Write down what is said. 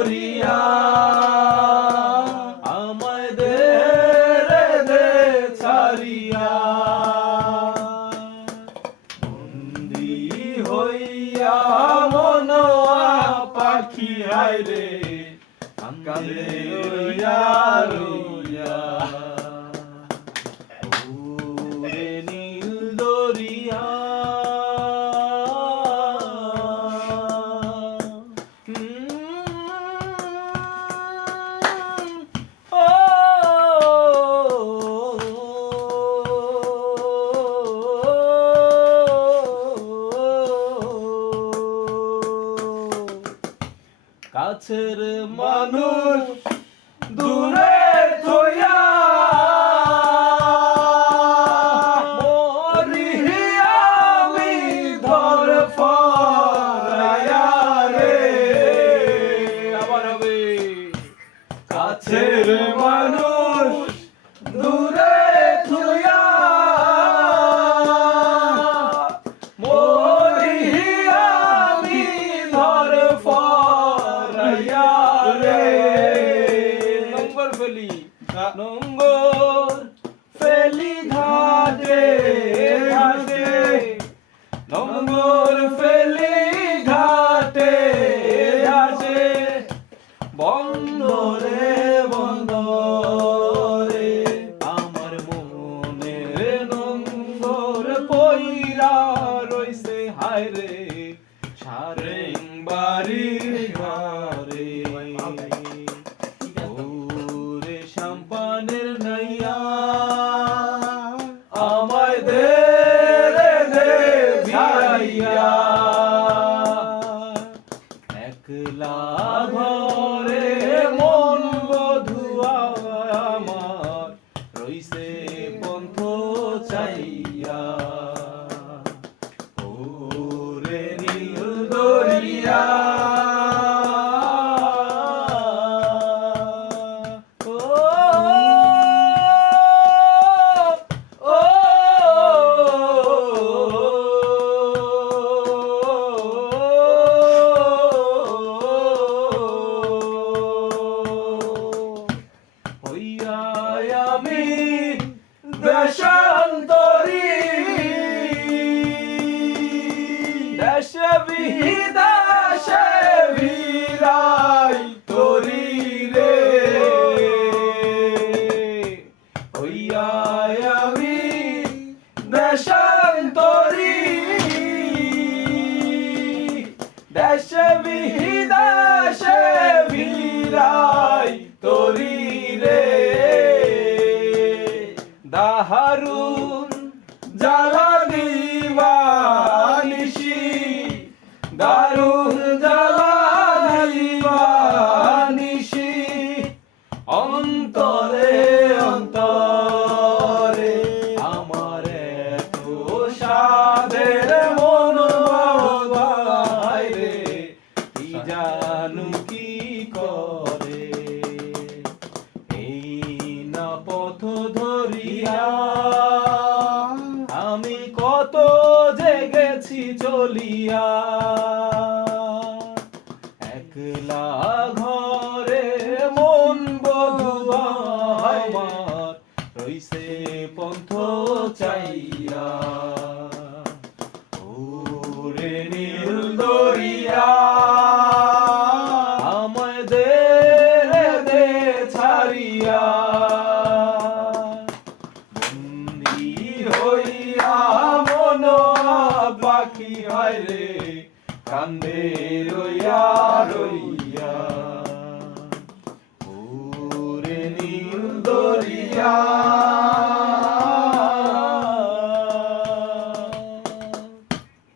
দরিয়া আমায় দে ছাড়িয়া বন্দি হইয়া মনোয়া পাখি হায় রে কান্দে রইয়া রইয়া ওরে নীল দরিয়া কাছের মানুষ দূরে থইয়া মরি আমি ধর ফরাইয়া রে আবার হবে কাছের মানুষ দূরে থইয়া মরি আমি ধর নঙ্গর ফেলি ঘাটে ঘাটে নঙ্গর ফেলি ঘাটে ঘাটে বন্দরে বন্দরে আমার মনে নঙ্গর পইরা রইছে হায় রে সারে বাড়ির ঘরে সম্পানের নাইয়া আমায় দে ভিড়াইয়া একলা ঘরে মন বধুয়া আমার রইছে পন্থ চাইয়া ওরে নীল দরিয়া আমি দেশান্তরী দেশে বিদেশে ভিড়াই তোরি রে হইয়া আমি দেশান্তরী দেশে বিদেশে ভিড়াই তোরি রে দারুন জ্বালা দিবানিশি দারুন জ্বালা দিবানিশি অন্তরে অন্তরে আমার এত সাধের মন বাবাই রে কি জানু কি করে এই না পথ ধরিয়া আমি কত জেগেছি চলিয়া একলা ঘরে মন বধুয়া আমার রইছে পন্থ চাইয়া ওরে নীল দরিয়া আমায় দে ছাড়িয়া হইয়া মনোয়া পাখি হায় রে কান্দে রইয়া রইয়া